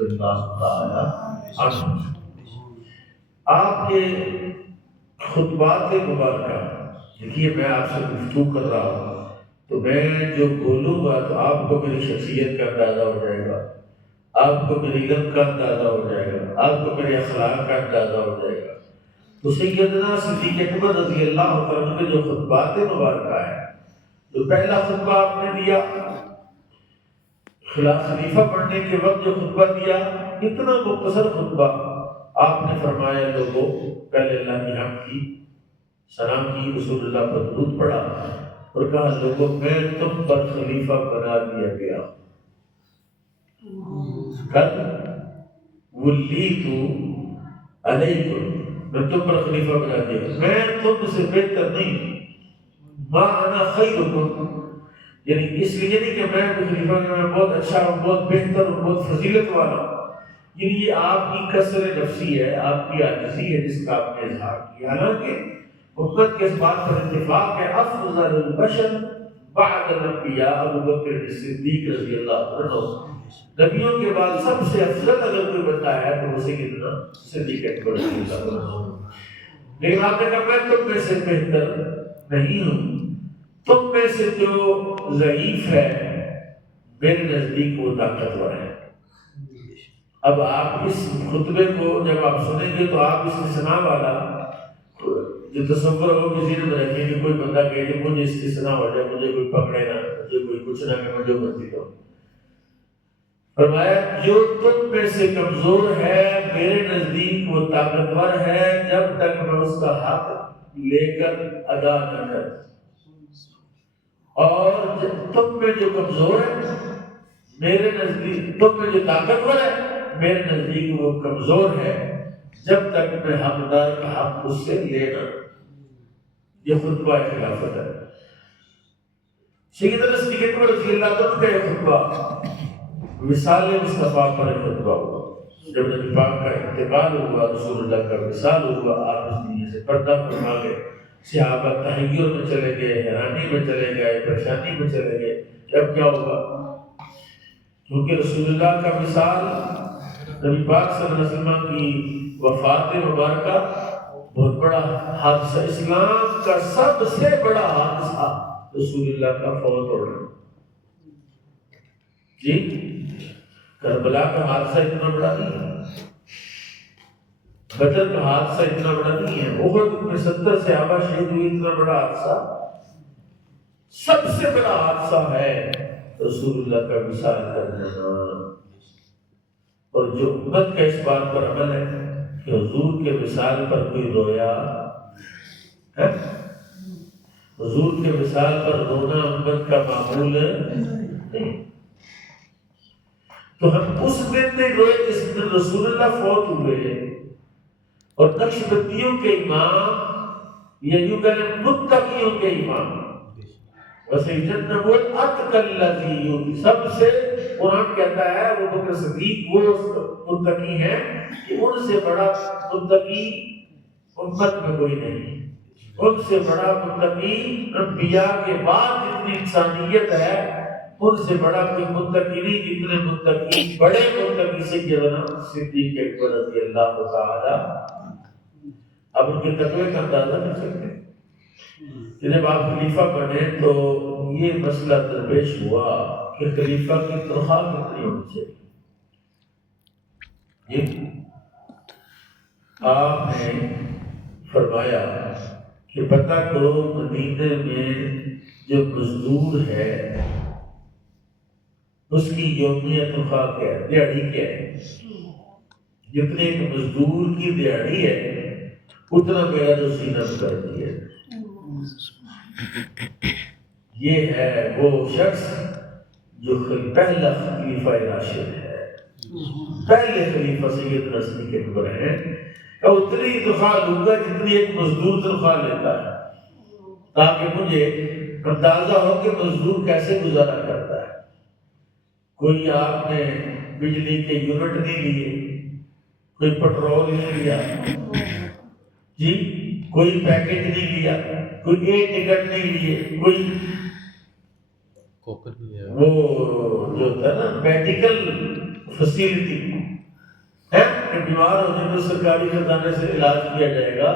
رضی اللہ تعالی عنہ۔ آپ کے خطبات مبارکہ، دیکھیے میں آپ سے گفتگو کر رہا ہوں تو میں جو بولوں گا تو آپ کو میری شخصیت کا اندازہ ہو جائے گا، آپ کو میری علم کا اندازہ ہو جائے گا، آپ کو میرے اخلاق کا اندازہ ہو جائے گا۔ تو سیدنا صدیق اکبر رضی اللہ عنہ کے جو خطبات مبارکہ ہے، جو پہلا خطبہ آپ نے دیا خلیفہ بننے کے وقت، جو خطبہ دیا اتنا مختصر خطبہ، آپ نے فرمایا لوگوں پہلے اللہ کی حمد کی، سلام کی، رسول اللہ پر درود پڑھا اور کہا لوگوں میں تم پر خلیفہ بنا دیا گیا، کل ولیت علیکم، میں تم پر خلیفہ بنا دیا گیا، میں تم سے بہتر نہیں، ما انا خیرکم، یعنی اس لیے نہیں کہ میں خلیفہ میں بہت اچھا ہوں، بہت بہتر ہوں، بہت فضیلت والا ہوں، یعنی یہ آپ کی کسر نفسی ہے، آپ کی عاجزی ہے جس کا آپ نے اظہار کیا۔ حالانکہ امت کے اس بات پر اتفاق ہے افضل البشر بعد الانبیاء ابو بکر صدیق رضی اللہ عنہ، نبیوں کے بعد سب سے افضل اگر کوئی بندہ ہے تو وہ سیدنا صدیق اکبر رضی اللہ عنہ۔ لیکن آپ نے کہا میں تم میں سے بہتر نہیں ہوں، تم میں سے جو ضعیف ہے میرے نزدیک وہ طاقتور ہے۔ اب آپ اس خطبے کو جب آپ سنیں گے تو آپ استثناء والا جو تصور ہو کسی نے رکھے کہ کوئی بندہ کہے کہ مجھے استثناء ہو جائے، مجھے کوئی پکڑے نہ، مجھے کوئی کچھ نہ کہ مجھے مرضی دو۔ فرمایا جو تم میں سے کمزور ہے میرے نزدیک وہ طاقتور ہے جب تک میں اس کا حق لے کر ادا نہ کر، اور تم میں جو کمزور ہے میرے نزدیک، تم میں جو طاقتور ہے میرے نزدیک وہ کمزور ہے جب تک میں حقدار کا حق اس سے لینا۔ یہ خطبہ خلافت ہے۔ سیدنا صدیق اکبر رضی اللہ عنہ کا یہ خطبہ وصال مصطفیٰ پر خطبہ ہوا، جب نبی پاک کا انتقال ہوا، رسول اللہ کا وصال ہوا، آپ اس دنیا سے پردہ فرما گئے، صحابہ تحیر میں چلے گئے، حیرانی میں چلے گئے، پریشانی میں چلے گئے کہ اب کیا ہوگا، کیونکہ رسول اللہ کا وصال، نبی پاک صلی اللہ علیہ وسلم کی وفات مبارکہ بہت بڑا حادثہ، اسلام کا سب سے بڑا حادثہ رسول اللہ کا فوت ہونا۔ جی کربلا کا حادثہ اتنا بڑا نہیں ہے، بدر کا حادثہ اتنا بڑا نہیں ہے، احد میں 70 صحابہ شہید ہوئے، اتنا بڑا حادثہ، سب سے بڑا حادثہ ہے رسول اللہ کا وصال کر جانا۔ اور جو امت کا اس بات پر عمل ہے کہ حضور کے وصال پر کوئی رویا ہے، حضور کے وصال پر رونا امت کا معمول نہیں، تو ہم اس دن نہیں روئے جس دن رسول اللہ فوت ہوئے، اور نقشبندیوں کے امام یا یوں کہیں متقیوں کے امام، وَسَيُجَنَّبُ الْأَتْقَى الَّذِي يُؤْتَىٰ، سب سے قرآن کہتا ہے وہ بکر صدیق وہ متقی ہیں کہ ان سے بڑا متقی امت میں کوئی نہیں، ان سے بڑا متقی انبیاء کے بعد جتنی انسانیت ہے ان سے بڑا کوئی متقی نہیں، جتنے متقی بڑے متقی سیدنا صدیق اکبر رضی اللہ تعالی۔ اب ان کے تقوی کا اندازہ کر سکتے ہیں کہ جب آپ خلیفہ بنے تو یہ مسئلہ درپیش ہوا کہ خلیفہ کی تنخواہ کتنی ہونی چاہیے۔ آپ نے فرمایا کہ پتہ کرو مدینے میں جو مزدور ہے اس کی یومیہ تنخواہ کیا ہے، دیہڑی کیا ہے، جتنے ایک مزدور کی دیہڑی ہے اتنا میرا جو سینہ کر دیا۔ یہ ہے وہ شخص جو پہلا خلیفہ راشد ہے، پہلے خلیفہ سیدنا صدیق اکبر ہیں، کہ اتنی تنخواہ دوں گا جتنی ایک مزدور تنخواہ لیتا ہے، تاکہ مجھے اندازہ ہو کہ مزدور کیسے گزارا کرتا ہے۔ کوئی آپ نے بجلی کے یونٹ نہیں لیے، کوئی پٹرول نہیں لیا، جی کوئی پیکج نہیں لیا، کوئی اے ٹکٹ نہیں لیے، کوئی وہ جو تھا نا میڈیکل فیسیلٹی ہے کہ بیمار ہو جائے تو سرکاری خزانے سے علاج کیا جائے گا،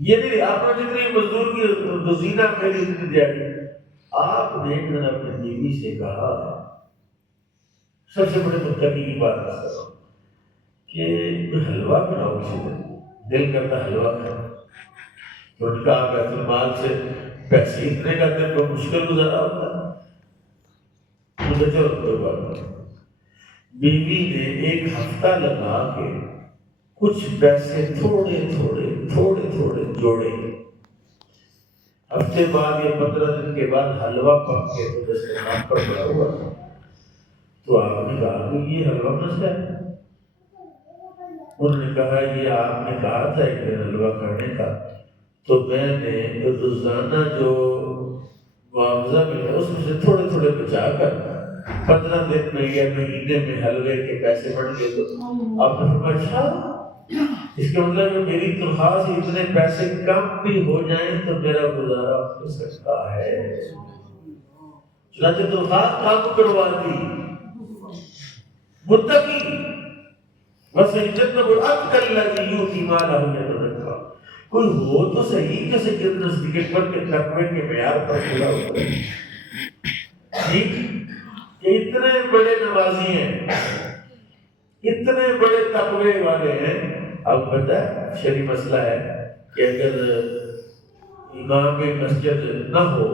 یہ نہیں آپ نے جتنی مزدور کی روزینہ میری اتنی دیا گئی۔ آپ نے ایک دن اپنی بیوی سے کہا، سب سے بڑے متقی کی بات کر رہا ہوں، کہ حلوہ بناؤ کسی دن، دل کرتا حلوہ کھانا۔ تو ان کا بیت المال سے پیسے اتنے کرتے تو مشکل گزارا ہوتا ہے۔ مجھے چلو کوئی بات نہیں، بیوی نے ایک ہفتہ لگا کے کچھ پیسے تھوڑے جوڑے۔ ہفتے بعد یا 15 دن کے بعد حلوہ پک کے تو دسترخوان پر پڑا ہوا تھا۔ تو آپ نے کہا کہ یہ حلوہ مسئلہ ہے؟ انہوں نے کہا یہ آپ نے کہا تھا ایک دن حلوہ کھانے کا، تو میں نے روزانہ جو معاوضہ ملا اس میں سے تھوڑے بچا کر 15 دن میں یا مہینے میں حلوے کے پیسے بڑھ گئے۔ تو آپ نے فرمایا اچھا، اس کا مطلب ہے میری تنخواہ سے اتنے پیسے کم بھی ہو جائیں تو میرا گزارا ہو سکتا ہے۔ چنانچہ تنخواہ کم کروا دی۔ متقی وَسَيُجَنَّبُ الْأَتْقَى الَّذِي يُؤْتِي مَالَهُ يَتَزَكَّىٰ، کوئی ہو تو صحیح کہ سید نزدیک اکبر کے تقوی کے معیار پر پورا ہوتا ہے۔ ٹھیک کہ اتنے بڑے نمازی ہیں، اتنے بڑے تقوی والے ہیں، اب پتہ ہے شرعی مسئلہ ہے کہ اگر امام مسجد نہ ہو،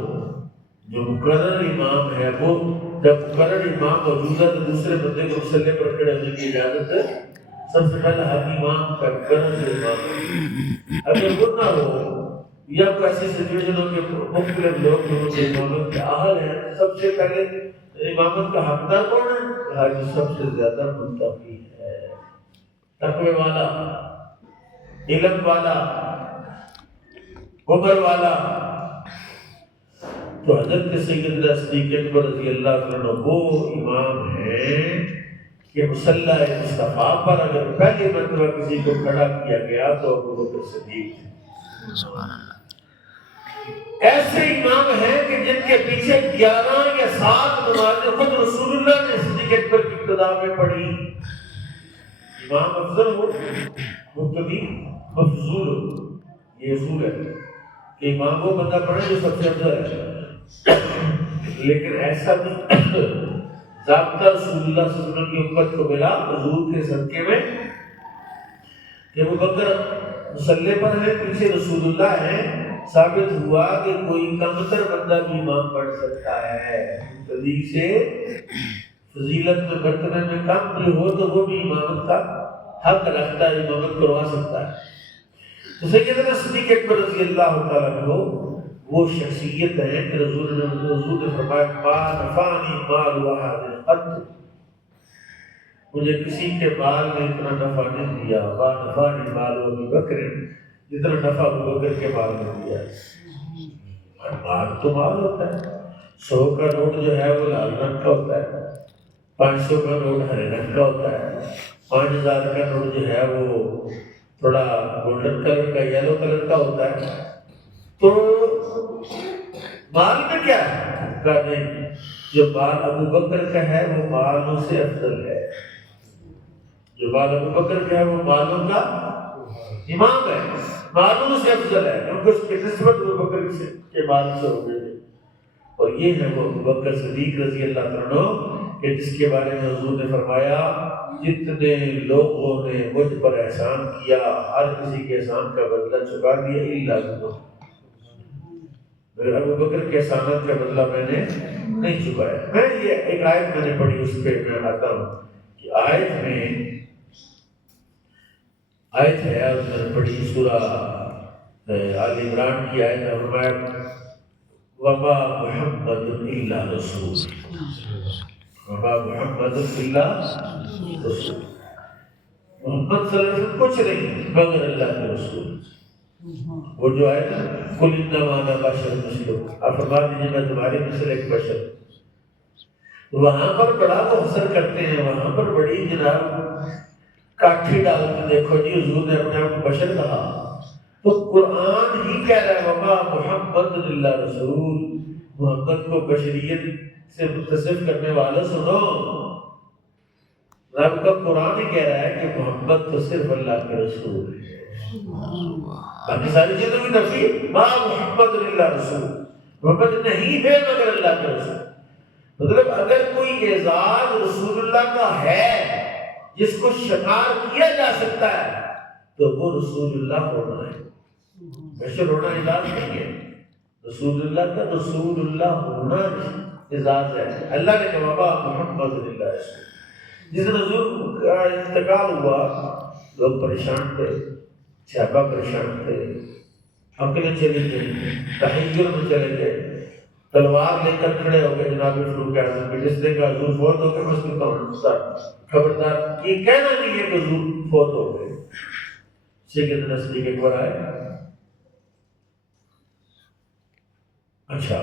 جو مقرر امام ہے، وہ جب مقرر امام موجود ہے تو دوسرے بندے کو مسلح پر کھڑے ہونے کی اجازت ہے۔ سب سے پہلے حق امام کا مقرر امام، اگر وہ نہ ہو یا کوئی ایسی سچویشن ہو کہ مختلف لوگ جو امامت کے اہل ہیں، سب سے پہلے امامت کا حقدار کون ہے؟ کہا جو سب سے زیادہ متقی ہے، تقوی والا، علم والا، عمر والا۔ تو حضرت سیدنا صدیق اکبر رضی اللہ عنہ وہ امام ہیں کہ مصلی مصطفیٰ پر اگر پہلی مرتبہ کسی کو کھڑا کیا گیا تو ابو بکر صدیق تھے۔ سبحان اللہ۔ ایسے امام ہیں کہ جن کے پیچھے 11 یا 7 نمازیں خود رسول اللہ نے صدیق اکبر کی ابتدا میں پڑھی۔ امام افضل ہو، مقتدی مفضول ہو، یہ اصول ہے کہ امام وہ بندہ پڑھے جو سب سے افضل ہے۔ لیکن ایسا بھی ضابطہ رسول اللہ صلی اللہ علیہ وسلم کی امت کو ملا حضور کے صدقے میں کہ ابو بکر مصلی پر ہے، پیچھے رسول اللہ ہے، ثابت ہوا کہ کوئی کمتر بندہ بھی امام پڑھ سکتا ہے۔ مقتدی سے فضیلت میں برتنے میں کم بھی ہو تو وہ بھی امامت کا حق رکھتا ہے، امامت کروا سکتا ہے۔ تو سیدنا صدیق اکبر رضی اللہ تعالیٰ عنہ وہ شخصیت ہے کہ حضور نے فرمایا ما نفعنی مال احد قط، مجھے کسی کے مال نے اتنا نفع نہیں دیا، ما نفعنی مال ابی بکر، جتنا نفع ابو بکر کے مال نے دیا۔ مال تو مال ہوتا ہے، 100 کا نوٹ جو ہے وہ لال رنگ کا ہوتا ہے، 500 کا نوٹ ہرے رنگ کا ہوتا ہے، 5000 کا نوٹ جو ہے وہ تھوڑا گولڈن کلر کا، یلو کلر کا ہوتا ہے۔ تو مال میں کیا ہے؟ کہا نہیں، جو مال ابو بکر کا ہے وہ مالوں سے افضل ہے، جو مال ابو بکر کا ہے وہ مالوں کا امام ہے، مالوں سے افضل ہے، کیونکہ اس کی نسبت ابو بکر کے مال سے ہو گئی۔ اور یہ ہے وہ ابو بکر صدیق رضی اللہ عنہ کہ جس کے بارے میں حضور نے فرمایا جتنے لوگوں نے مجھ پر احسان کیا ہر کسی کے احسان کا بدلہ چکا دیا الا ابو بکر، مگر ابو بکر کے احسانات کا بدلہ میں نے نہیں چکایا۔ میں یہ ایک آیت میں نے پڑھی، اس پہ میں آتا ہوں کہ آیت ہے اس میں نے پڑھی سورہ آل عمران کی آیت ہے، فرمایا وما محمد الا رسول، وما محمد الا رسول، محمد صلی اللہ علیہ وسلم کچھ نہیں مگر اللہ کے رسول۔ وہ جو آئے نا قل انما انا بشر مثلکم، آپ فرما دیجیے میں تمہاری مثل ایک بشر۔ وہاں پر بڑا وہ حسر کرتے ہیں، وہاں پر بڑی جناب کاٹھی ڈالتے، دیکھو جی حضور نے اپنے آپ کو بشر کہا، تو قرآن ہی کہہ رہا ہے وما محمد الا رسول، محمد کو بشریت سے متصف کرنے والا سنو، رب کا قرآن ہی کہہ رہا ہے کہ محمد تو صرف اللہ کے رسول ہے، باقی ساری چیزوں کی تفصیل ما محمد الا رسول، محمد نہیں ہے مگر اللہ کے رسول۔ مطلب اگر کوئی اعزاز رسول اللہ کا ہے جس کو شمار کیا جا سکتا ہے تو وہ رسول اللہ ہونا ہے، بشر ہونا اعزاز نہیں ہے، رسول اللہ کا رسول اللہ ہونا اعزاز ہے۔ اللہ نے کہا محمد اللہ رسول۔ جس دن حضور کا انتقال ہوا لوگ پریشان تھے، صحابہ پریشان تھے، عقلیں چلی گئی، تحیر میں چلے گئے، تلوار لے کر کھڑے ہو گئے جناب فاروق اعظم کے، جس نے کہا حضور فوت ہو گئے، مسلم کا خبردار یہ کہنا نہیں ہے کہ حضور فوت ہو گئے۔ سیدنا صدیق اکبر آئے، اچھا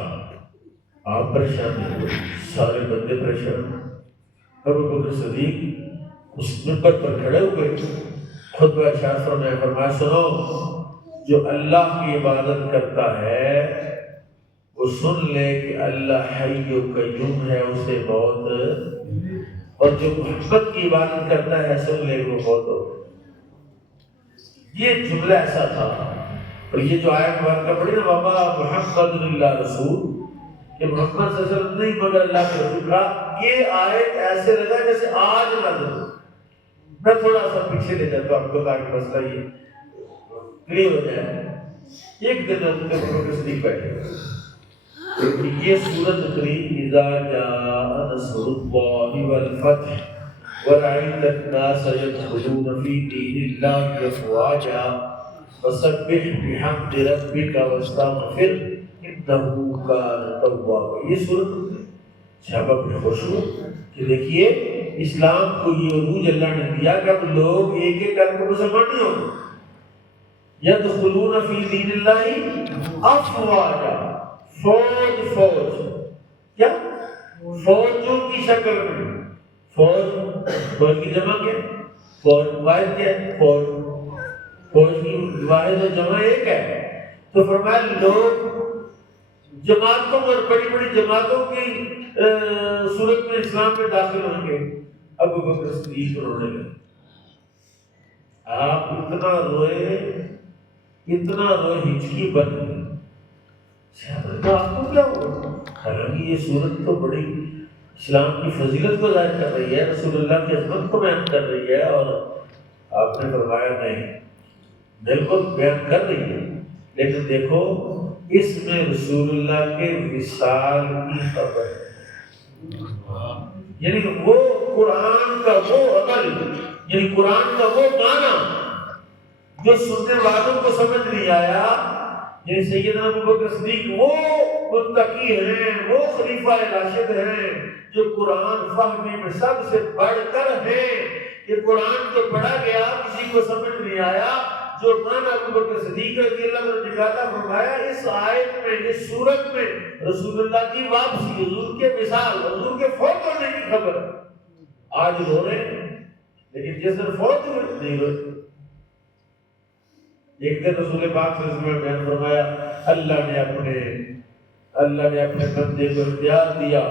آپ پریشان ہوئے، سارے بندے پریشان، ابو بکر صدیق اس منبر پر کھڑے ہوئے، خطبہ ارشاد فرمایا، فرمایا سنو جو اللہ کی عبادت کرتا ہے وہ سن لے کہ اللہ حی و قیوم ہے، اسے موت، اور جو محبت کی عبادت کرتا ہے سن لے کہ وہ موت ہو۔ یہ جملہ ایسا تھا، اور یہ جو آیت مبارکہ پڑھی نا بابا محمد اللہ رسول، کہ محمد صلی اللہ علیہ وسلم نہیں مگر اللہ کے رسول کا، یہ آیت ایسے لگا جیسے آج نازل ہو۔ میں تھوڑا سا پیچھے لے جاتا ہوں آپ کو تاکہ مسئلہ یہ کلیئر ہو جائے۔ ایک دن ہم کے صدیق بیٹھے یہ سورت اتری، اذا جاء نصر اللہ والفتح ورأيت الناس يدخلون في دين الله أفواجا فسبح بحمد ربك واستغفر إنه كان توابا۔ یہ سورت صحابہ بڑے خوش ہوئے کہ دیکھیے اسلام کو یہ عروج اللہ نے دیا کہ اب لوگ ایک ایک کر کے مسلمان نہیں ہوں گے، یدخلون فی دین اللہ افواجا، فوج فوج، کیا فوجوں کی شکل میں، فوج کی جمع کیا؟ فوج واحد کیا ہے؟ فوج کی واحد و جمع ایک ہے۔ تو فرمایا لوگ جماعتوں اور بڑی بڑی جماعتوں کی صورت میں اسلام میں داخل ہوں گے۔ ابو بکر صدیق رونے لگے، آپ اتنا روئے ہچکی بن گئی۔ آپ کو کیا ہوا؟ حالانکہ یہ صورت تو بڑی اسلام کی فضیلت کو ظاہر کر رہی ہے، رسول اللہ کی عظمت کو بیان کر رہی ہے، اور آپ نے فرمایا نہیں، بالکل بیان کر رہی ہے، لیکن دیکھو اس میں رسول اللہ کے وصال کی خبر ہے، یعنی وہ قرآن کا وہ عمل، یعنی قرآن کا وہ معنی جو سننے والوں کو سمجھ نہیں آیا۔ یعنی سیدنا ابو بکر صدیق وہ متقی ہیں، وہ خلیفہ راشد ہیں جو قرآن فہمی میں سب سے بڑھ کر ہیں، کہ قرآن کو پڑھا گیا کسی کو سمجھ نہیں آیا، جو معنی ابو بکر صدیق رضی اللہ عنہ نے نکالا، فرمایا اس آیت میں، اس سورت میں رسول اللہ کی واپسی، حضور کے وصال، حضور کے فوت ہونے کی خبر۔ آج رو رہے ہیں لیکن جس دن فوت ہوئے نہیں روئے۔ ایک دن رسول پاک صلی اللہ علیہ وسلم نے بیان فرمایا، اللہ نے اپنے بندے کو اختیار دیا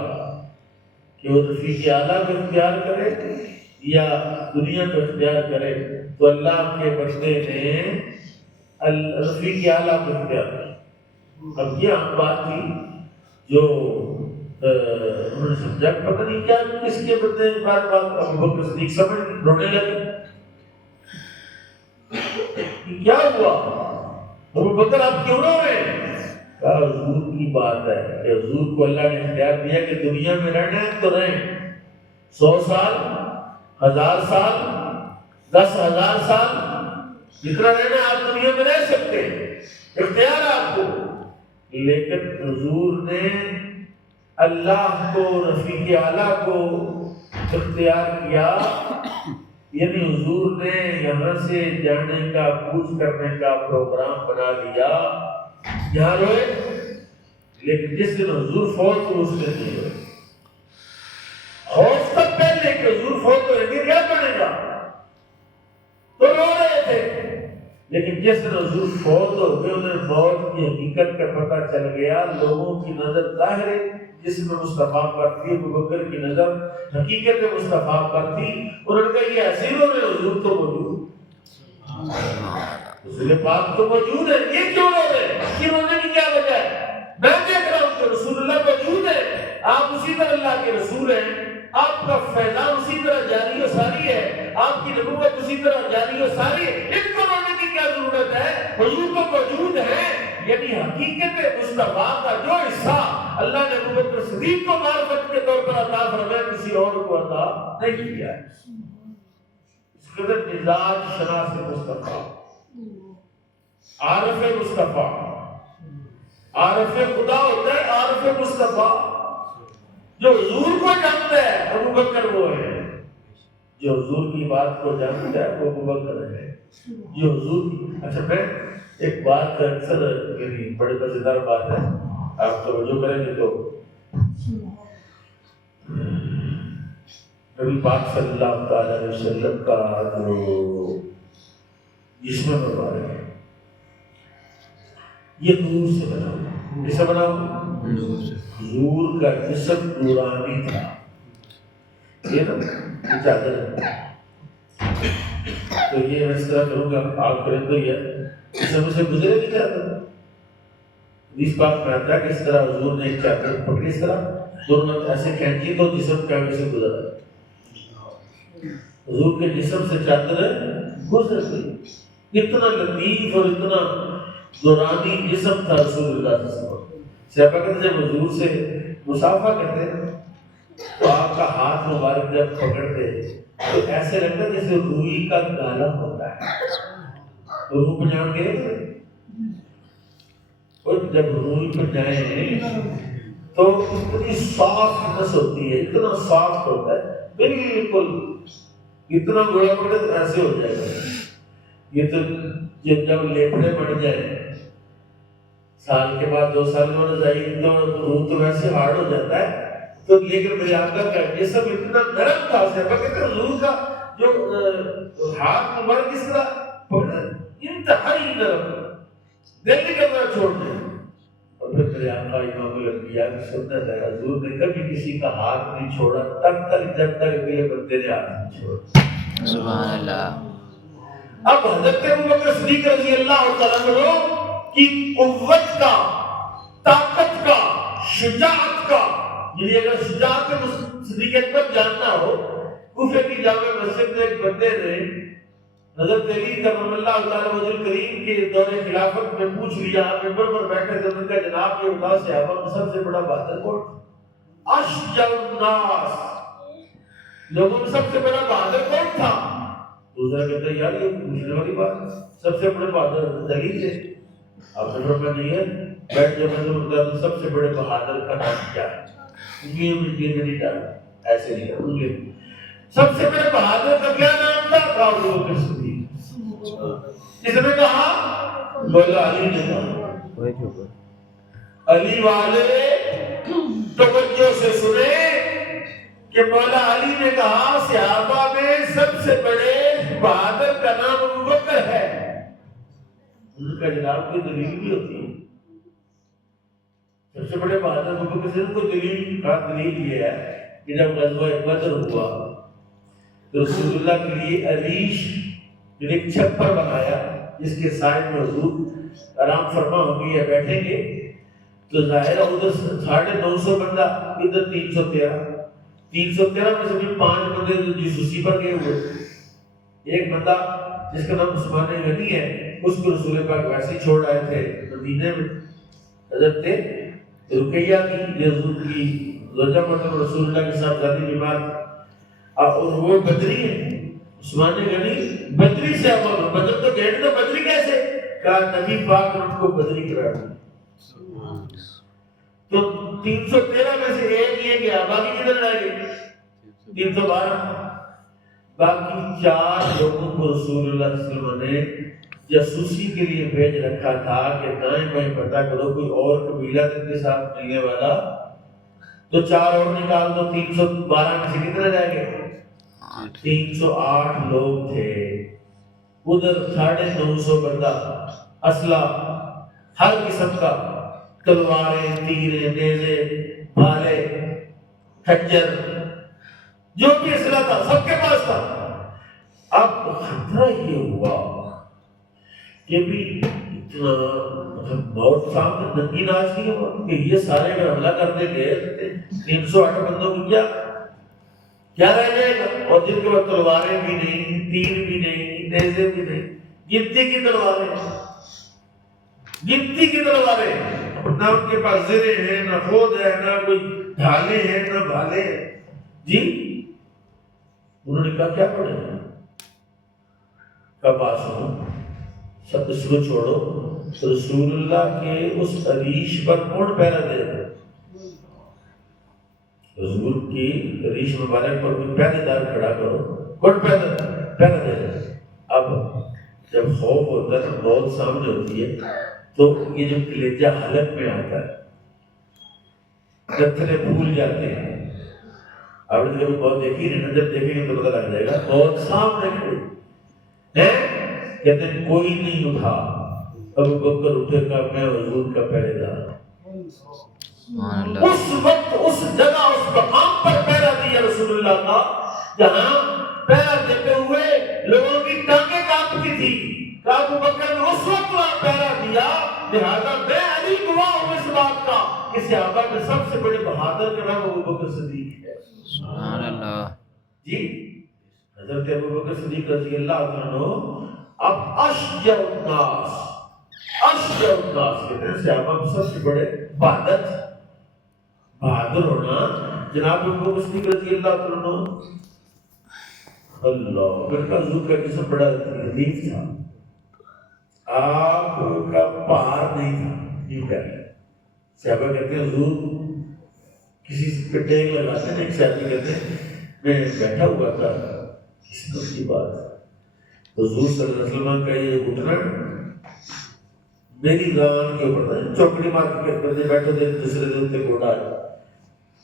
کہ وہ رفیق اعلیٰ کو اختیار کرے یا دنیا کو اختیار کرے، تو اللہ کے بندے نے رفیق اعلیٰ کو اختیار کیا۔ اب یہ عام بات تھی جو انہوں نے سمجھا، پتہ نہیں کیا کس کے بندے بات ابو بکر صدیق سمجھ رونے لگے، کیا ہوا ابو بکر آپ کیوں رو رہے ہیں؟ کہا حضور کی بات ہے کہ حضور کو اللہ نے اختیار دیا کہ دنیا میں رہنا ہے تو رہیں، 100 سال، 1000 سال، 10,000 سال، جتنا رہنا ہے آپ دنیا میں رہ سکتے ہیں، اختیار آپ کو۔ لیکن حضور نے اللہ کو، رفیق اعلیٰ کو اختیار کیا، یعنی حضور نے یہاں سے جانے کا، کوچ کرنے کا پروگرام بنا لیا، یہاں روئے، لیکن جس دن حضور فوت ہوئے اس دن نہیں روئے۔ خوف تک پہلے کہ حضور فوت ہوئے گے کیا بنے گا، تو رو رہے تھے، لیکن جس دن حضور فوت ہو گئے، انہیں موت کی حقیقت کا پتہ چل گیا، لوگوں کی نظر ظاہر جس میں مصطفیٰ پر تھی، ابو بکر کی نظر حقیقت مصطفیٰ پر تھی. انہوں نے کہا یہ حسین اور حضور تو موجود، رسول پاک تو موجود ہے، یہ کیوں ہو رہے ہیں؟ یہ ہونے کی کیا وجہ ہے؟ میں دیکھ رہا ہوں کہ رسول اللہ موجود ہے، آپ اسی طرح اللہ کے رسول ہیں، آپ کا فیضان اسی طرح جاری و ساری ہے، آپ کی نبوت اسی طرح جاری و ساری ہے، ان کو رونے کی کیا ضرورت ہے؟ حضور تو موجود ہے. یعنی حقیقت مصطفیٰ کا جو حصہ اللہ نے ابو بکر صدیق کو معرفت کے طور پر عطا فرمایا، کسی اور کو عطا نہیں کیا. اس قدر مزاج شناس مصطفیٰ، عارف مصطفیٰ، عارف خدا ہوتا ہے، عارف مصطفیٰ. جو حضور کو جانتا ہے ابو بکر وہ ہے، جو حضور کی بات کو جانتا ہے وہ ابو بکر ہے. جو حضور کی اچھا میں ایک بات اکثر میری بڑی مزیدار بات ہے، آپ توجہ کریں گے تو نبی پاک صلی اللہ تعالی علیہ وسلم کا جو جسم مبارک ہے یہ نور سے بنا ہوا. کس سے بنا ہوا؟ حضور کا جسم نورانی تھا. یہ نا یہ چادر ہے، تو یہ میں اس طرح کروں گا، آپ کریں تو یہ اس سمجھ سے گزرے کی چادر. اس بات میں آتا ہے کہ اس طرح حضور نے ایک چادر پکڑی، اس طرح دونوں ایسے کھینچی تو جسم کیا سے گزرا. حضور کے جسم سے چادر گزر گئی. اتنا لطیف اور اتنا نورانی جسم تھا رسول اللہ صلی اللہ علیہ وسلم. صحابہ کہتے جب حضور سے مصافحہ کرتے تو آپ کا ہاتھ مبارک جب پکڑتے تو ایسے لگتا جیسے روئی کا گالا ہوتا ہے. روح پہ جان گئے اور جب روئی پہ جائیں تو اتنی سافٹ نس ہوتی ہے، اتنا سافٹ ہوتا ہے بالکل، اتنا گوڑا پکڑے تو ایسے ہو جائے گا. یہ تو جب لیپڑے بڑھ جائیں سال کے بعد 2 سال میں جائے تو روح تو ویسے ہارڈ ہو جاتا ہے. تو لیکن میرے آقا کا جسم اتنا نرم تھا، کہتے حضور کا جو ہاتھ مبارک اس طرح پکڑا انتہائی نرم، دل نہیں کرنا چھوڑ دیں. اور پھر میرے آقا امام الانبیاء کی سنت ہے، حضور نے کبھی کسی کا ہاتھ نہیں چھوڑا تب تک جب تک میرے بندے نے ہاتھ نہیں چھوڑا. سبحان اللہ. اب حضرت ابوبکر صدیق رضی اللہ تعالیٰ عنہ کی قوت کا، طاقت کا، شجاعت کا، یعنی اگر شجاعت صدیقیت پر جاننا ہو، کوفے کی جامع مسجد میں ایک بندے نے حضرت علی کرم اللہ تعالیٰ وجہ کریم کے دور خلافت میں پوچھ لیا، ممبر پر بیٹھے تھے، ان کا جناب یہ ادا صحابہ میں سب سے بڑا بہادر کون؟ اشجع الناس، لوگوں میں سب سے بڑا بہادر کون تھا؟ دوسرا کہتا ہے یار یہ پوچھنے والی بات، سب سے بڑے بہادر علی تھے. آپ نے فرمایا نہیں ہے، بیٹھ جب میں تمہیں بتا دوں سب سے بڑے بہادر کا نام کیا ہے. یہ نہیں ڈالا، ایسے نہیں کروں. سب سے بڑے بہادر کا کیا نام تھا؟ ابو بکر صدیق. کس نے کہا؟ مولا علی نے کہا. علی والے توجہ سے سنے کہ مولا علی نے کہا صحابہ میں سب سے بڑے بہادر کا نام ابو بکر ہے. ان کا جناب کی دلیل بھی ہوتی ہے. سب سے بڑے بہادر ابو بکر سے کوئی دلیل یہ ہے کہ جب غزوہ بدر ہوا تو رسول اللہ کے لیے عریش ایک چھپر بنایا جس کے سائڈ میں حضور آرام فرما ہوں گے یا بیٹھیں گے. تو ظاہر ہے ادھر 950 بندہ، ادھر 313 میں سے بھی 5 بندے جاسوسی پر گئے ہوئے. ایک بندہ جس کا نام عثمان غنی ہے اس کو رسول پاک ویسے ہی چھوڑ آئے تھے مدینے میں. حضرت رقیہ کی حضور کی زوجہ مرتبہ رسول اللہ کے ساتھ شادی کے بعد، اور وہ بدری ہے. عثمان غنی بدری سے بدر تو گئے تو بدری کیسے؟ کہا نبی پاک نے ان کو بدری کرا دیا. تو 313 میں سے ایک یہ گیا، باقی کدھر رہ گئے؟ 312. باقی 4 لوگوں کو رسول اللہ صلی اللہ علیہ وسلم نے جاسوسی کے لیے بھیج رکھا تھا کہ دائیں بائیں پتہ کرو کوئی اور قبیلہ کے ساتھ ملنے والا. تو 4 اور نکال دو، 312 میں سے کتنے رہ گئے؟ 308 لوگ تھے. ادھر 950 بندہ، اسلحہ ہر قسم کا، تلواریں، تیریں، نیزے، بھالے، خنجر، جو بھی اسلحہ تھا سب کے پاس تھا۔ اب خطرہ یہ ہوا کہ بھی اتنا موت سامنے ننگی ناچ نہیں ہوا کہ یہ سارے اگر حملہ کرتے گئے 308 بندوں کی کیا رہ جائے گا؟ اور جن کے بعد تلواریں بھی نہیں، تیر بھی نہیں، نیزے بھی نہیں، گنتی کی تلواریں، گنتی کی تلواریں، نہ ان کے پاس زرے ہیں، نہ خود ہے، نہ کوئی ڈھالے ہیں، نہ بھالے ہیں۔ جی انہوں نے کہا کیا پڑھے گا؟ کب آسو سب اس کو چھوڑو، رسول اللہ کے اس عریش پر کون پہرا دے گا؟ حضور کی عریش مبارک پر کوئی پہرے دار کھڑا کرو، کون پہرا دے گا؟ اب جب خوف ہوتا ہے تو موت سامنے ہوتی ہے تو یہ جو کلیجہ حلق میں آتا ہے، پتھرے پھول جاتے ہیں۔ آپ نے جب موت دیکھی نہیں نا، جب دیکھیں گے تو پتہ لگ جائے گا موت سامنے کھڑی ہے۔ کہتے ہیں کوئی نہیں اٹھا، ابو بکر اٹھے کہا میں حضور کا پہرے دار ہوں۔ اس وقت اس جگہ اس مقام پر پہرا دیا رسول اللہ کا، جہاں پہرا دیتے ہوئے لوگوں کی ٹانگیں کانپتی تھی۔ کہ ابو بکر نے اس وقت وہاں پہرا دیا، لہذا میں علی گواہ ہوں اس بات کا کہ صحابہ میں سب سے بڑے بہادر کا نام ابو بکر صدیق ہے۔ سبحان اللہ جی۔ حضرت ابو بکر صدیق رضی اللہ عنہ اب اشجع الناس کہتے ہیں صحابہ میں سب سے بڑے بہادر ہونا جناب ابو بکر صدیق رضی اللہ عنہ۔ اللہ پھر کا حضور کا جسم بڑا لطیف تھا، آپ کا پہاڑ نہیں تھا، یہ کہہ رہے صحابہ کہتے ہیں حضور کسی پہ ٹیک لگاتے ہیں۔ ایک صحابی کہتے ہیں میں بیٹھا ہوا تھا کسی وقت کی بات، حضور صلی اللہ علیہ وسلم کا یہ گھٹنا میری ران کے اوپر تھا، چوکڑی مار کے کرتے بیٹھے تھے، دوسرے دن سے گھوڑا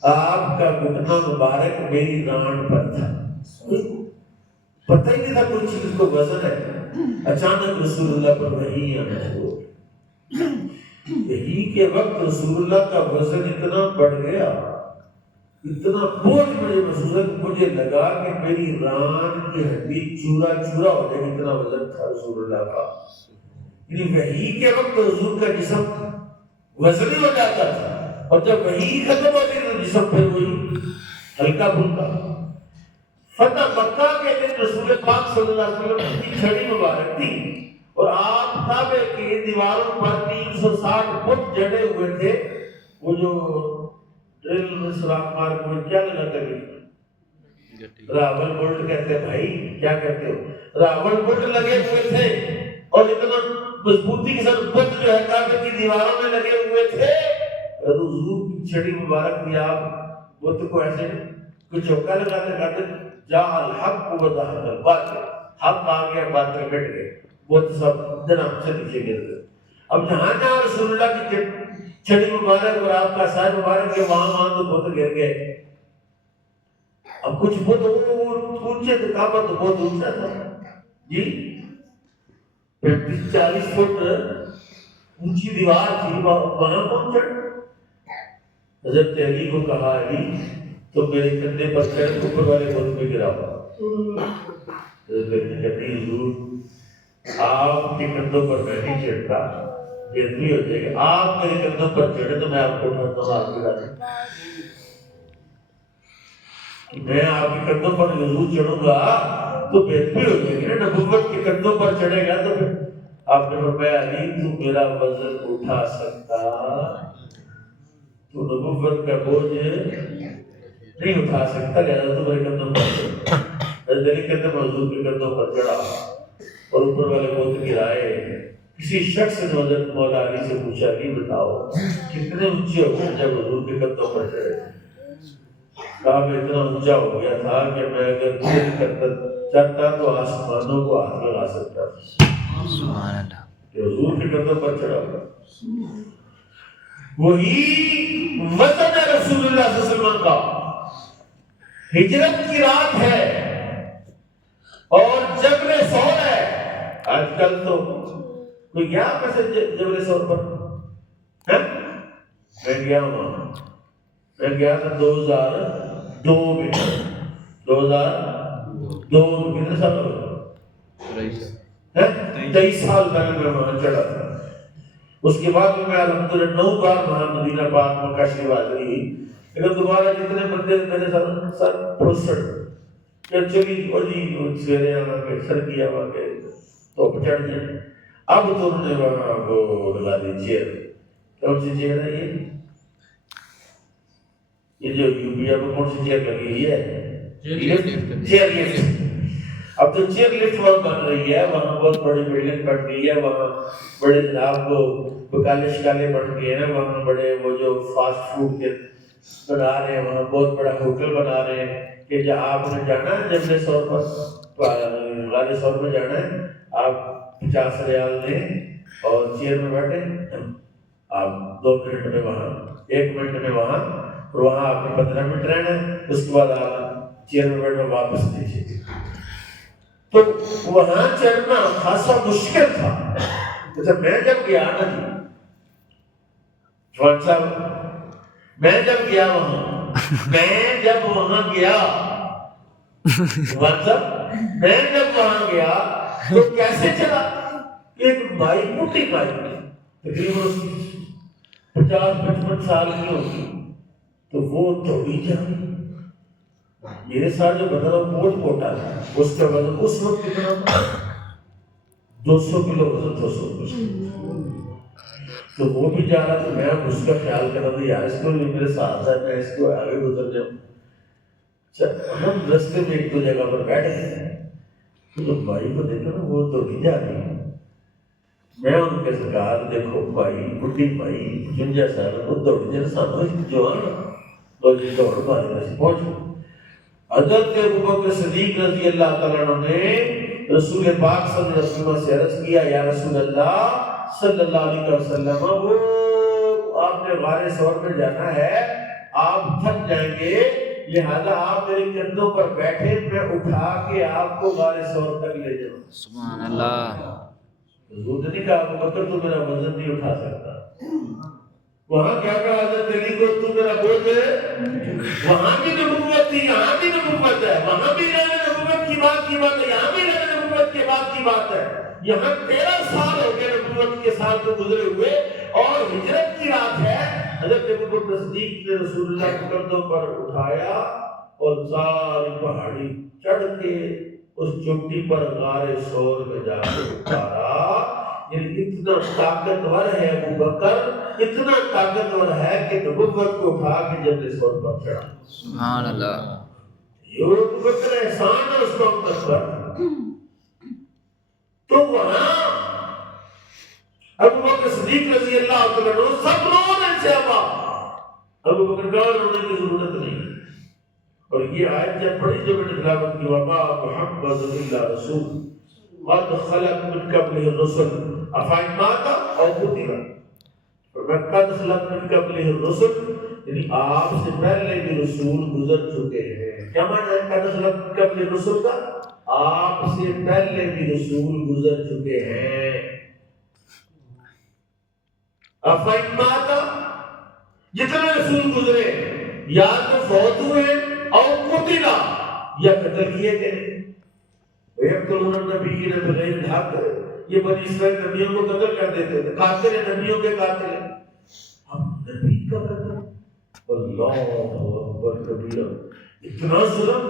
آپ کا گھٹنا مبارک میری ران پر تھا۔ پتہ ہی نہیں تھا کوئی چیز کو وزن ہے۔ اچانک رسول اللہ پر وحی آنا شروع ہو گئی۔ یہی کے وقت رسول اللہ کا وزن اتنا بڑھ گیا، اتنا بوجھ مجھے محسوس ہے کہ مجھے لگا کہ میری ران کی ہڈی چورا چورا ہو جائے، اتنا وزن تھا رسول اللہ کا۔ یعنی وحی کے وقت حضور کا جسم وزنی ہو جاتا تھا، اور جب وحی ختم ہوتی تو جسم پھر وہی ہلکا پھلکا۔ فتح مکہ کے دن رسول پاک صلی اللہ علیہ وسلم کی چھڑی مبارک تھی، اور آپ کعبے کی دیواروں پر 360 فٹ جڑے ہوئے تھے۔ وہ جو ڈرل میں سوراخ مار کے کیا لگاتے ہیں؟ راول بولٹ کہتے ہیں۔ بھائی کیا کہتے ہو؟ راول بولٹ لگے ہوئے تھے، اور اتنا مضبوطی کے ساتھ بت جو ہے کعبے کی دیواروں میں لگے ہوئے تھے۔ حضور کی چھڑی مبارک تھی، آپ بت کو ایسے کوئی چوکا لگاتے کہتے جا الحق و ظہر الباطل، حق آ گیا باطل مٹ گئے، بت سب جناب سے نیچے گر گئے۔ اب جہاں جہاں رسول اللہ کی چھڑی مبارک اور آپ کا سائے مبارک ہے، وہاں تو بت گر گئے۔ اب کچھ بت اونچے تھے، کعبہ تو بہت اونچا تھا جی، 35-40 فٹ اونچی دیوار تھی، وہاں کون چڑھ؟ حضرت علی کو کہا علی تو میرے کندھے پر چڑھ اوپر والے بت میں گرا ہوا۔ حضرت علی نے کہا نہیں حضور آپ کے کندھوں پر میں نہیں چڑھتا، بےدبی ہو جائے گا، آپ میرے کندھوں پر چڑھے تو میں آپ کو اٹھاتا ہوں، آپ گرا دوں۔ میں آپ کے کندھوں پر حضور چڑھوں گا تو بےدبی ہو جائے گی نا، نبوت کے کندھوں پر چڑھے گا تو پھر آپ نے فرمایا علی تو میرا وزن اٹھا سکتا، تو نبوت کا بوجھ نہیں اٹھا سکتا، لہذا تو میرے کندھوں پر چڑھ۔ علی کہتے ہیں حضور کے کندھوں پر چڑھا اور اوپر والے بت گرائے۔ کسی شخص نے حضرت مولا علی سے پوچھا کہ بتاؤ کتنے اونچے ہو گئے جب حضور کے کندھوں پر چڑھے؟ کہا میں اتنا اونچا ہو گیا تھا کہ میں اگر دل کرتا چاہتا تو آسمانوں کو ہاتھ لگا سکتا تھا۔ سبحان اللہ، کہ حضور کے کندھوں پر چڑھا ہوا۔ وہی وطن ہے رسول اللہ صلی اللہ علیہ وسلم کا، ہجرت کی رات ہے اور جبل ثور ہے۔ آج کل تو کوئی گیا میں سے جبل ثور پر؟ میں گیا ہوں، میں گیا تھا 2002 میں، 2002 میں کتنے سال ہو گئے؟ 23 سال پہلے میں وہاں چڑھا تھا۔ اس کے بعد میں الحمدللہ 9 بار وہاں مدینہ پاک مکہ شریف حاضری ہوئی، لیکن دوبارہ جتنے بندے میرے ساتھ سر پھسڑ کہ چلی وہی سویرے آنا کے سر کیا ہوا کے تو چڑھ جائے۔ اب تو انہوں نے وہاں وہ لگا دی چیئر، کون سی چیئر ہے یہ جو یوپیا میں کون سی چیئر لگی ہوئی ہے؟ Chair lift. اب تو چیئر لفٹ وہاں بن رہی ہے، وہاں بہت بڑی بلڈنگ بن گئی ہے، وہاں بڑے جناب بکالے شکالے بن گئے ہیں، وہاں بڑے وہ جو فاسٹ فوڈ کے بنا رہے ہیں، وہاں بہت بڑا ہوٹل بنا رہے ہیں کہ جب آپ نے جانا ہے جبل سور پر غار سور میں جانا ہے، آپ 50 ریال دیں اور چیئر میں بیٹھیں، آپ 2 منٹ میں وہاں، 1 منٹ میں وہاں، اور وہاں آپ نے 15 منٹ رہنا ہے، اس کے بعد آپ چیئر میں بیٹھنا واپس دیجیے۔ تو وہاں چڑھنا خاصا مشکل تھا۔ جب میں جب گیا نا جی جوان صاحب، میں جب گیا وہاں تو کیسے چلا؟ ایک بھائی موٹی بھائی تقریباً 50-55 سال کی ہوگی، تو وہ دوڑی جا رہی، میرے ساتھ جو بدلا بہت موٹا تھا، اس کا وزن اس وقت کتنا تھا؟ 200 کلو وزن، 200 کلو۔ تو وہ بھی جا رہا تو میں اس کا خیال کر رہا تھا یار اس کو میرے ساتھ ہے، میں اس کو آگے گزر جاؤں۔ ہم رستے میں ایک دو جگہ پر بیٹھ گئے تو بھائی کو دیکھا نا وہ دوڑی جا رہی ہے، میں ان کے سرکار دیکھو بھائی بڈھی بھائی 55 سال وہ دوڑی جا سانو جوان اور یہ دوڑ پانے میں پہنچ۔ حضرت ابوبکر صدیق رضی اللہ تعالیٰ عنہ نے رسول پاک صلی اللہ علیہ وسلم سے عرض کیا یا رسول اللہ صلی اللہ علیہ وسلم، وہ آپ نے غار ثور میں جانا ہے، آپ تھک جائیں گے، لہذا آپ میرے کندھوں پر بیٹھے، میں اٹھا کے آپ کو غار ثور تک لے جاؤں۔ سبحان اللہ۔ حضور نے کہا ابوبکر تو میرا وزن نہیں اٹھا سکتا۔ وہاں کیا کہا حضرت علی کو، تو میرا بوجھ ہے، وہاں بھی نبوت تھی، یہاں بھی نبوت ہے، وہاں بھی نبوت کی بات ہے، یہاں بھی نبوت کی بات ہے۔ یہاں 13 سال ہو گئے نبوت کے سال تو گزرے ہوئے اور ہجرت کی رات ہے۔ حضرت ابوبکر صدیق نے رسول اللہ کے کندھوں پر اٹھایا اور ساری پہاڑی چڑھ کے اس چوٹی پر غار ثور میں جا کے اتارا۔ یعنی اتنا طاقتور ہے ابوبکر، اتنا طاقتور ہے کہ نبوت کو اٹھا کے جبل ثور پر چڑھا۔ سبحان اللہ۔ یہ ابوبکر احسان ہے اس وقت پر۔ تو وہاں ابوبکر صدیق رضی اللہ عنہ سب لوگوں نے چاہا، ابوبکر کا رونے کی ضرورت نہیں۔ اور یہ آیت جب پڑھی جو میں نے تلاوت کی، وما محمد الا رسول قد خلت من قبله الرسل افإن مات او قتل، قد خلت من قبله الرسل یعنی آپ سے پہلے بھی رسول گزر چکے ہیں۔ کیا معنی ہے قد خلت من قبله الرسل کا؟ آپ سے پہلے بھی رسول گزر چکے ہیں۔ افإن مات، جتنے رسول گزرے یا تو فوت ہوئے اور قتل یا قتل کیے گئے۔ وَيَقْتُلُونَ النَّبِيِّينَ بِغَيْرِ الْحَقِّ، یہ بنی اسرائیل نبیوں کو قتل کر دیتے تھے، قاتل نبیوں کے قاتل۔ اب نبی کا قتل، اللہ اکبر کبیرہ، اتنا ظلم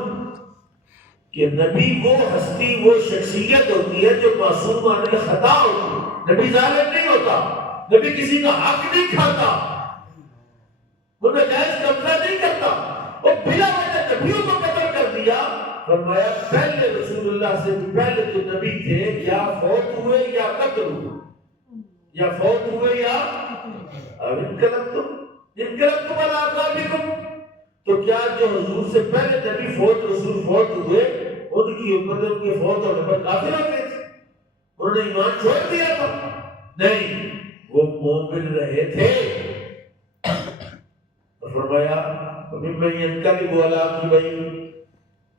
کہ نبی وہ ہستی وہ شخصیت ہوتی ہے جو معصوم عن الخطا ہوتی ہے۔ نبی ظالم نہیں ہوتا، نبی کسی کا حق نہیں کھاتا، وہ ناجائز قبضہ نہیں کرتا، وہ بلا وجہ نبیوں کو قتل کر دیا۔ فرمایا پہلے رسول اللہ سے پہلے جو نبی تھے یا فوت ہوئے یا قتل ہوئے، یا فوت ہوئے یا انقلبتم علی اعقابکم، تو کیا جو حضور سے پہلے نبی رسول فوت ہوئے ان کی امت ان کے فوت ہونے پر کافر ہو گئے تھے، انہوں نے ایمان چھوڑ دیا تھا؟ نہیں، وہ مومن رہے تھے۔ فرمایا ممن ينقلب على عقبيه،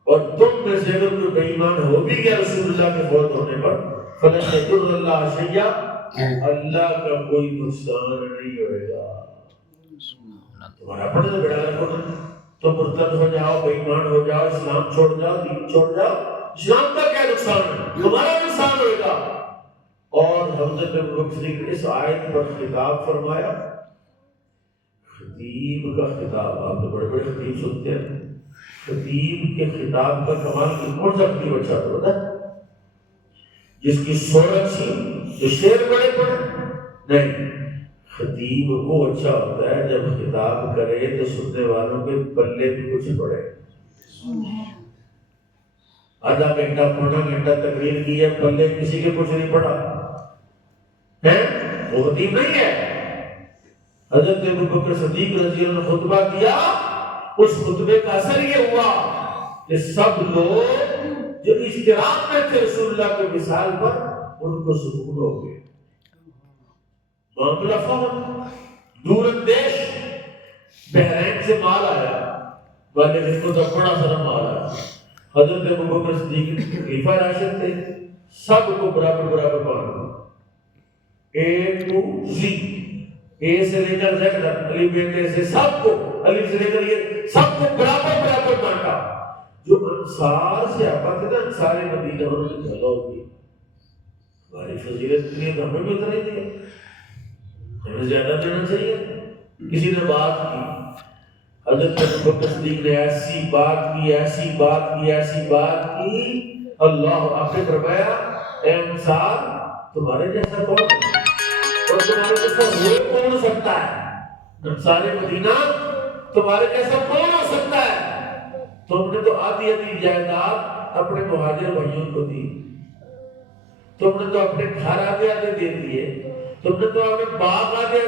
اور تم میں سے اگر کوئی بے ایمان ہو بھی گیا رسول اللہ کے فوت ہونے پر، فلن يضر الله شيئا، اللہ کا کوئی نقصان نہیں ہوئے گا۔ تمہارا پڑھے تو بیڑا لگو نا، تو مرتد ہو جاؤ، بے ایمان ہو جاؤ، اسلام چھوڑ جاؤ، دین چھوڑ جاؤ، اسلام کا کیا نقصان ہے؟ تمہارا نقصان ہوئے گا۔ اور حضرت ابوبکر صدیق نے اس آیت پر خطاب فرمایا، خطیب کا خطاب، آپ تو بڑے بڑے خطیب سنتے ہیں، خطیب کے خطاب کا کمال کون سا خطیب اچھا تو بتا، جس کی صورت سی جو شعر بڑے پڑے نہیں، خطیب وہ اچھا ہوتا ہے جب خطاب کرے تو سننے والوں کے پلے بھی کچھ پڑے۔ آدھا گھنٹہ پونا گھنٹہ تقریر کی ہے، پلے کسی کے کچھ نہیں پڑا ہے، وہ خطیب نہیں ہے۔ حضرت ابوبکر صدیق رضی اللہ عنہ خطبہ کیا، اس خطبے کا اثر یہ ہوا کہ سب لوگ جو اضطراب میں تھے رسول اللہ کے وصال پر، ان کو سکون ہو گئے، معاملہ فہم۔ دور اندیش بحرین سے مال آیا، والے دن کو تو بڑا سارا مال آیا، حضرت ابوبکر صدیق خلیفہ راشد تھے، سب کو برابر برابر بانٹا، اے ٹو زی، اے سے لے کر زیڈ تک، علی بیٹے سے سب کو، علی سے لے کر یہ سب کو برابر برابر بانٹا۔ جو انصار سے آپا تھے نا، انصار مدینہ، انہوں نے چلو کی ہماری فضیلت اتنی ہے تو ہمیں بھی اتنا ہی دیا، ہمیں زیادہ دینا چاہیے۔ کسی نے بات کی، حضرت ابوبکر صدیق نے ایسی بات کی، ایسی بات کی، ایسی بات کی، اللہ آپ نے فرمایا اے انصار تمہارے جیسا کون ہے اور تمہارے جیسا ہوئے کون ہو سکتا ہے؟ انصار مدینہ تمہارے جیسا کون ہو سکتا ہے؟ تم نے تو آدھی آدھی جائیداد اپنے مہاجر بھائیوں کو دی، تم نے تو اپنے گھر آدھے آدھے دے دیے، تم نے تو اپنے باغ آدھے